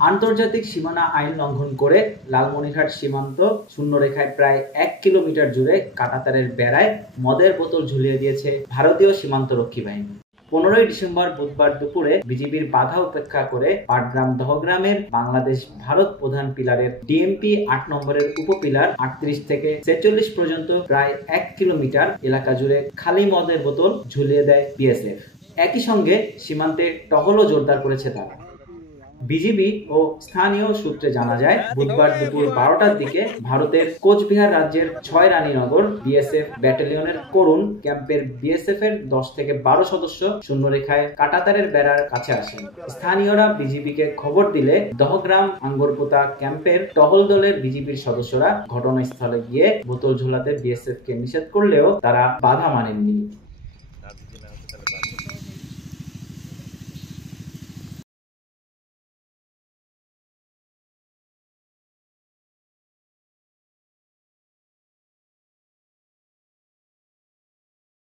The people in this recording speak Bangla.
আন্তর্জাতিক সীমানা আইন লঙ্ঘন করে লালমনিরহাট সীমান্ত শূন্যরেখায় প্রায় ১ কিলোমিটার জুড়ে কাঁটাতারের বেড়ায় মদের বোতল ঝুলিয়ে দিয়েছে ভারতীয় সীমান্তরক্ষী বাহিনী। ১৫ই ডিসেম্বর বুধবার দুপুরে বিজিবির বাধা উপেক্ষা করে পাটগ্রাম দহগ্রামের বাংলাদেশ ভারত প্রধান পিলারের ডিএমপি ৮ নম্বরের উপপিলার ৩৮ থেকে ৪৬ পর্যন্ত প্রায় ১ কিলোমিটার এলাকা জুড়ে খালি মদের বোতল ঝুলিয়ে দেয় বিএসএফ। একই সঙ্গে সীমান্তে টহলও জোরদার করেছে তারা। বিজিবি ও স্থানীয় সূত্রে জানা যায়, বুধবার দুপুর ১২টার দিকে ভারতের কোচবিহার রাজ্যের ৬ রানীনগর বিএসএফ ব্যাটালিয়নের করুণ ক্যাম্পের বিএসএফ এর ১০ থেকে ১২ সদস্য শূন্যরেখায় কাঁটাতারের বেড়ার কাছে আসেন। স্থানীয়রা বিজিবিকে খবর দিলে দহগ্রাম আঙ্গরপোতা ক্যাম্পের টহল দলের বিজিবির সদস্যরা ঘটনাস্থলে গিয়ে বোতল ঝোলাতে বিএসএফ কে নিষেধ করলেও তারা বাধা মানেননি।